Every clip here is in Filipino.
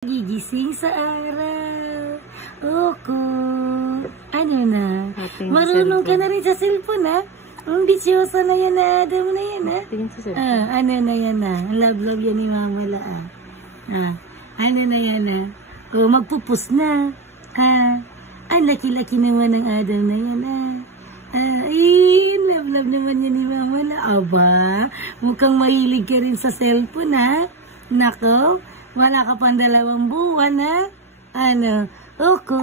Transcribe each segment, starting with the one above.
Gigising sa araw. Oko. Ano na? Marunong ka na rin sa cellphone, ha? Ang bisyosa na yan na Adam na yan, ha? Ano na yan, ha? Love yan ni Mama La, ano na yan, ha? O, magpupus na. Ang laki-laki naman ng Adam na yan, ha? Ay, love naman yan ni Mama La. Aba, mukhang mahilig ka rin sa cellphone, ha? Nako, wala ka pang 2 buwan, ha? Ano? Oko.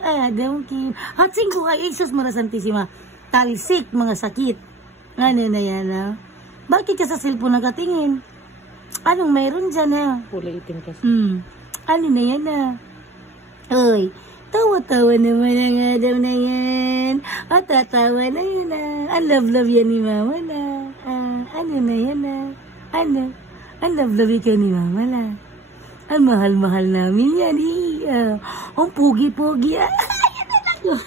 Adam Kim. Hatsing ko kay Jesus Marasantissima. Talsik, mga sakit. Ano na yan, ha? Bakit ka sa cellphone nakatingin? Anong mayroon dyan, ha? Kulay itim kasi. Ano na yan, ha? Uy, tawa-tawa naman ang Adam na yan. At tatawa na yan, ha? Ang love yan ni Mama La. Ano na yan, ha? Ano? Ang love ka ni Mama La. Ang mahal-mahal namin yan, ang pugi-pugi. Yan na lang.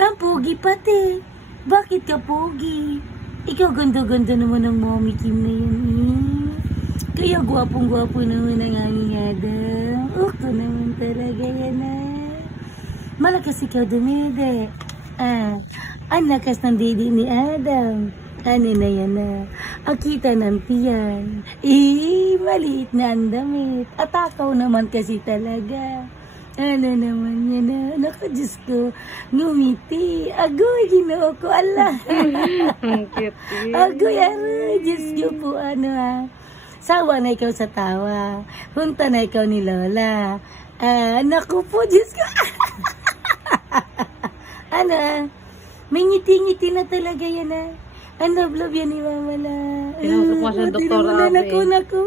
Ang pugi pati. Bakit ka pugi? Ikaw ganda-ganda naman ang Mommy Kim na yan, Kaya gwapong-gwapo naman ang aming Adam. Oko naman talaga yan, Malakas ikaw dumede. Ang lakas ng didi ni Adam. Ano na yan, Ang kita ng tiyan. Maliit na ang damit. Atakaw naman kasi talaga. Ano naman yan, Naku, Diyos ko. Ngumiti. Agoy, ginoo ko. Allah. Agoy, Diyos ko po, Sawa na ikaw sa tawa. Hunta na ikaw ni Lola. Naku po, Diyos ko. May ngiti-ngiti na talaga yan, Ang love yan ni Mama La. Tinawag ko sa doktora. Naku.